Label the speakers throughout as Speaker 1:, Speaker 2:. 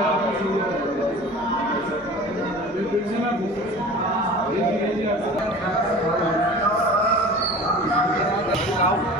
Speaker 1: Thank you.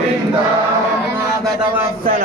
Speaker 2: Govinda. వత్సల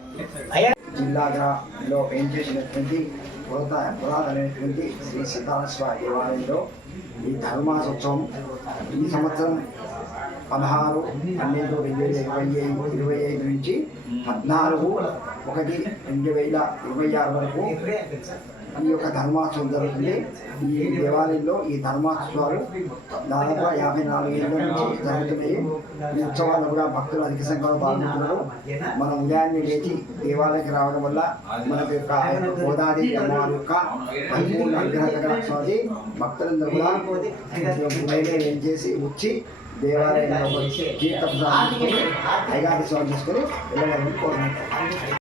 Speaker 2: జిల్లాలో చేసినటువంటి పురాత పురాతనమైనటువంటి శ్రీ సీతారామస్వామి దేవాలయంలో ఈ ధర్మాసోత్సవం ఈ సంవత్సరం పదహారు పన్నెండు రెండు వేల ఇరవై ఐదు ఇరవై ఐదు నుంచి పద్నాలుగు ఒకటి రెండు వేల ఇరవై ఆరు వరకు ఈ యొక్క ధర్మాత్సవం జరుగుతుంది. ఈ దేవాలయంలో ఈ ధర్మాత్సవాలు దాదాపు యాభై నాలుగు ఏళ్ళ నుంచి జరుగుతున్నాయి. ఈ ఉత్సవాలు కూడా భక్తులు అధిక సంఖ్యలో పాల్గొంటున్నారు. మనం ఉదయాన్నే లేచి దేవాలయానికి రావడం వల్ల మనకు యొక్క గోదావరి అమ్మవారి యొక్క పరిపూర్ణ అనుగ్రహంగా స్వామి భక్తులందరూ కూడా ఉదయమే ఏం చేసి వచ్చి దేవాలయంలో తీర్థం స్వామి చేసుకొని అయ్యాది స్వామి చేసుకొని వెళ్ళాలని కోరుకుంటాం